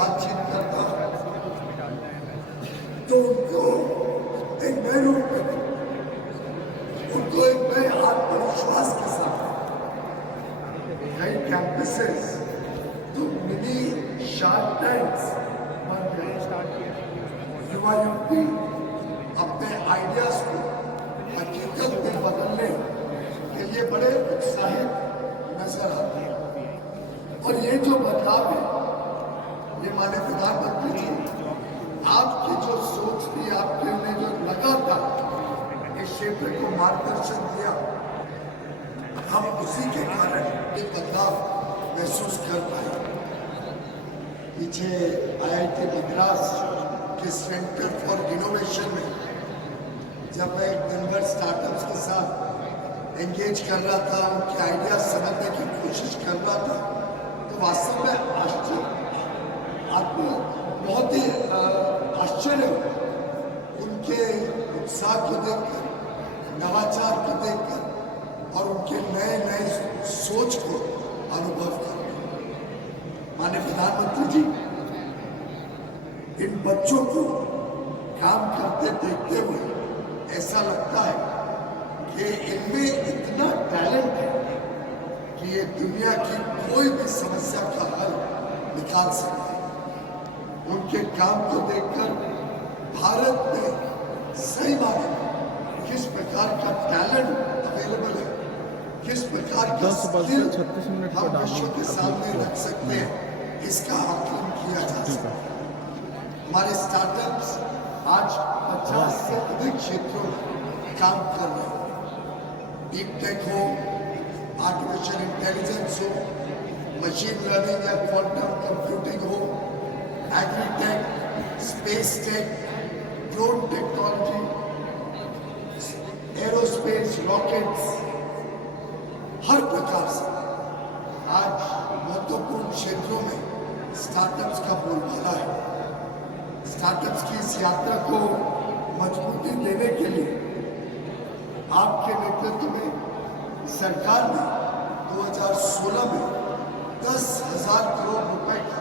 बातचीत करता हूँ तो उनको एक नए रूप में, उनको एक नए आत्मविश्वास के साथ कई कैंपसेस तो मिनी शार्क टैंक्स बन गए। युवा युवती अपने आइडियाज को हकीकत में बदलने के लिए बड़े उत्साहित नजर आते हैं। और ये जो बदलाव है, ये माननीय प्रधानमंत्री जी, आपकी जो सोच थी, आपके लिए जो लगा था इस क्षेत्र को मार्गदर्शन दिया, हम उसी के कारण ये बदलाव महसूस कर पाए। पीछे IIT मद्रास के सेंटर फॉर इनोवेशन में जब मैं दिन भर स्टार्टअप्स के साथ एंगेज कर रहा था, उनके आइडियाज समझने की कोशिश कर रहा था, तो वास्तव में आपको बहुत ही आश्चर्य उनके उत्साह को देखकर, नवाचार को देखकर और उनके नए नए सोच को अनुभव कर। माननीय प्रधानमंत्री जी, इन बच्चों को काम करते देखते हुए ऐसा लगता है कि इनमें इतना टैलेंट है कि ये दुनिया की कोई भी समस्या का हल निकाल सकते हैं। उनके काम को देखकर भारत में सही माने किस प्रकार का टैलेंट अवेलेबल है, किस प्रकार की स्किल हम विश्व के सामने रख सकते हैं, इसका आकलन किया जा सकता है। हमारे स्टार्टअप्स आज 50 से अधिक क्षेत्रों में काम कर रहे हैं। डीप टेक हो, आर्टिफिशियल इंटेलिजेंस हो, मशीन लर्निंग या क्वांटम कंप्यूटिंग हो, agritech, space tech, drone technology, aerospace, rockets, हर प्रकार से आज महत्वपूर्ण क्षेत्रों में स्टार्टअप्स का बोलबाला है। स्टार्टअप्स की इस यात्रा को मजबूती देने के लिए आपके नेतृत्व में सरकार ने 2016 में 10,000 करोड़ रुपए का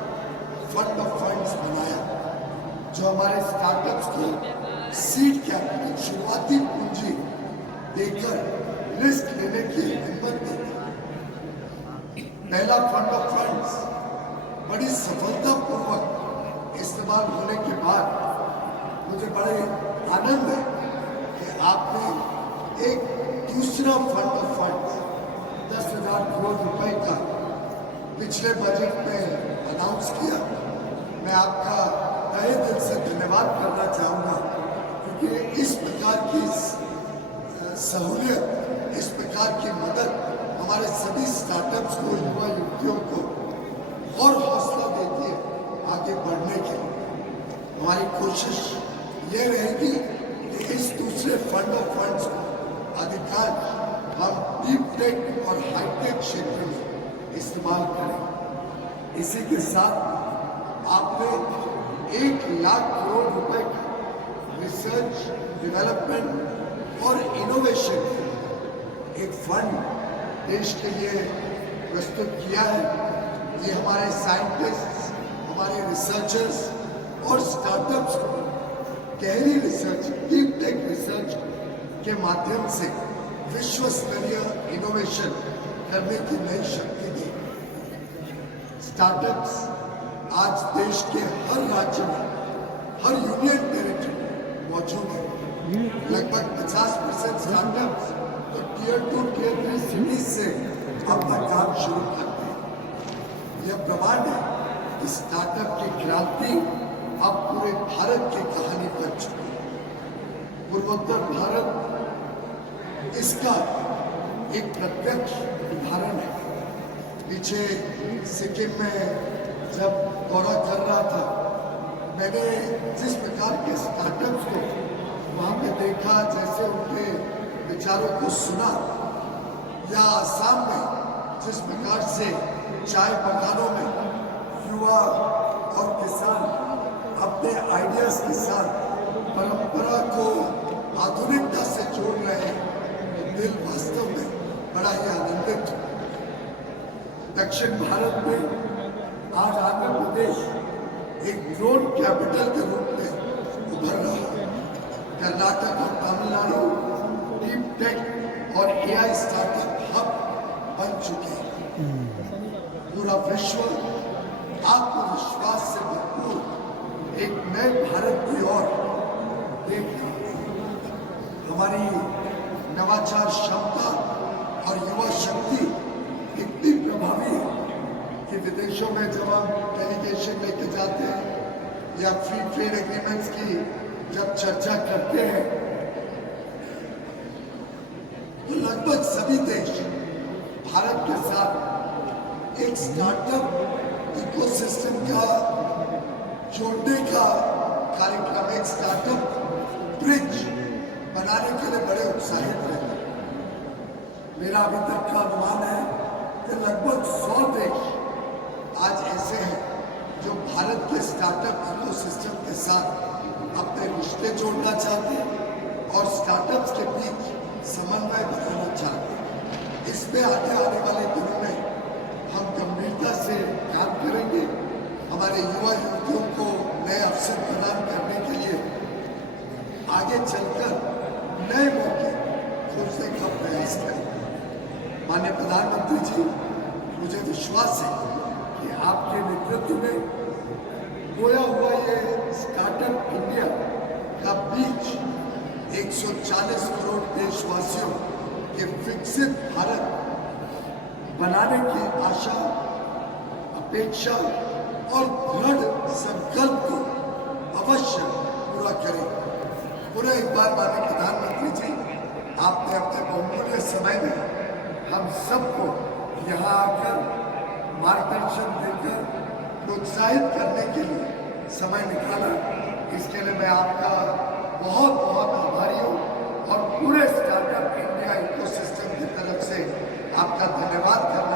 फंड ऑफ फंड्स बनाया, जो हमारे स्टार्टअप्स को सीड कैपिटल, शुरुआती पूंजी देकर रिस्क लेने की हिम्मत देती है। पहला फंड ऑफ फंड्स बड़ी सफलतापूर्वक इस्तेमाल होने के बाद मुझे बड़े आनंद है कि आपने एक दूसरा फंड ऑफ फंड्स 10,000 करोड़ रुपए का पिछले बजट में अनाउंस किया। मैं आपका तहे दिल से धन्यवाद करना चाहूँगा, क्योंकि इस प्रकार की सहूलियत, इस प्रकार की मदद हमारे सभी स्टार्टअप्स को, युवा युवतियों को और हौसला देती है आगे बढ़ने के लिए। हमारी कोशिश ये रहेगी कि इस दूसरे फंड ऑफ फंड्स को अधिकांश हम डीप टेक और हाईटेक क्षेत्र में इस्तेमाल करें। इसी के साथ आपने 1,00,000 करोड़ रुपए का रिसर्च, डेवलपमेंट और इनोवेशन एक फंड देश के लिए प्रस्तुत किया है। ये हमारे साइंटिस्ट, हमारे रिसर्चर्स और स्टार्टअप्स को गहरी रिसर्च, डीप टेक रिसर्च के माध्यम से विश्व स्तरीय इनोवेशन करने की नई शक्ति दी। स्टार्टअप्स आज देश के हर राज्य में, हर यूनियन टेरिटरी में मौजूद है। लगभग 50% स्टार्टअप्स तो टियर 2, टियर 3 सिटीज से अपना काम शुरू करते हैं। यह प्रमाण है कि स्टार्टअप की क्रांति अब पूरे भारत की कहानी बन चुकी है। पूर्वोत्तर भारत इसका एक प्रत्यक्ष उदाहरण है। पीछे सिक्किम में जब दौरा कर रहा था, मैंने जिस प्रकार के स्टार्टअप्स को वहाँ पे देखा, जैसे उनके विचारों को सुना, या आसाम में जिस प्रकार से चाय बागानों में युवा और किसान अपने आइडियाज के साथ परंपरा को आधुनिकता से जोड़ रहे हैं, दिल वास्तव में बड़ा ही आनंदित। दक्षिण भारत में आज आंध्र प्रदेश एक ड्रोन कैपिटल के रूप में उभर रहा है। कर्नाटक और तमिलनाडु डीप टेक और एआई स्टार्टअप हब बन चुके हैं। पूरा विश्व आत्मविश्वास से भरपूर एक नए भारत की ओर देख रहा है। हमारी नवाचार क्षमता और युवा शक्ति इतनी प्रभावी है कि विदेशों में जब हम डेलीगेशन लेके जाते हैं या फ्री ट्रेड एग्रीमेंट्स की जब चर्चा करते हैं तो लगभग सभी देश भारत के साथ एक स्टार्टअप इकोसिस्टम का जोड़ने का कार्यक्रम, एक स्टार्टअप ब्रिज बनाने के लिए बड़े उत्साहित रहते हैं। मेरा अभी तक का अनुमान है कि लगभग 100 देश आज ऐसे हैं जो भारत के स्टार्टअप इकोसिस्टम के साथ अपने रिश्ते जोड़ना चाहते हैं और स्टार्टअप्स के बीच समन्वय बनाना चाहते हैं। इसमें आगे आने वाले दिनों में हम गंभीरता से काम करेंगे। हमारे युवा युवतियों को नए अवसर प्रदान करने के लिए आगे चलकर नए मौके खोजने का प्रयास करेंगे। माननीय प्रधानमंत्री जी, मुझे विश्वास है कि आपके नेतृत्व में बोया हुआ ये स्टार्टअप इंडिया का बीज 140 करोड़ देशवासियों के विकसित भारत बनाने की आशा, अपेक्षा और दृढ़ संकल्प को अवश्य पूरा करेगा। पूरा एक बार माननीय प्रधानमंत्री जी, आपने अपने बहुमूल्य समय में हम सबको यहाँ आकर मार्गदर्शन देकर प्रोत्साहित करने के लिए समय निकाला। इसके लिए मैं आपका बहुत बहुत आभारी हूँ और पूरे स्टार्टअप इंडिया इकोसिस्टम की तरफ से आपका धन्यवाद करना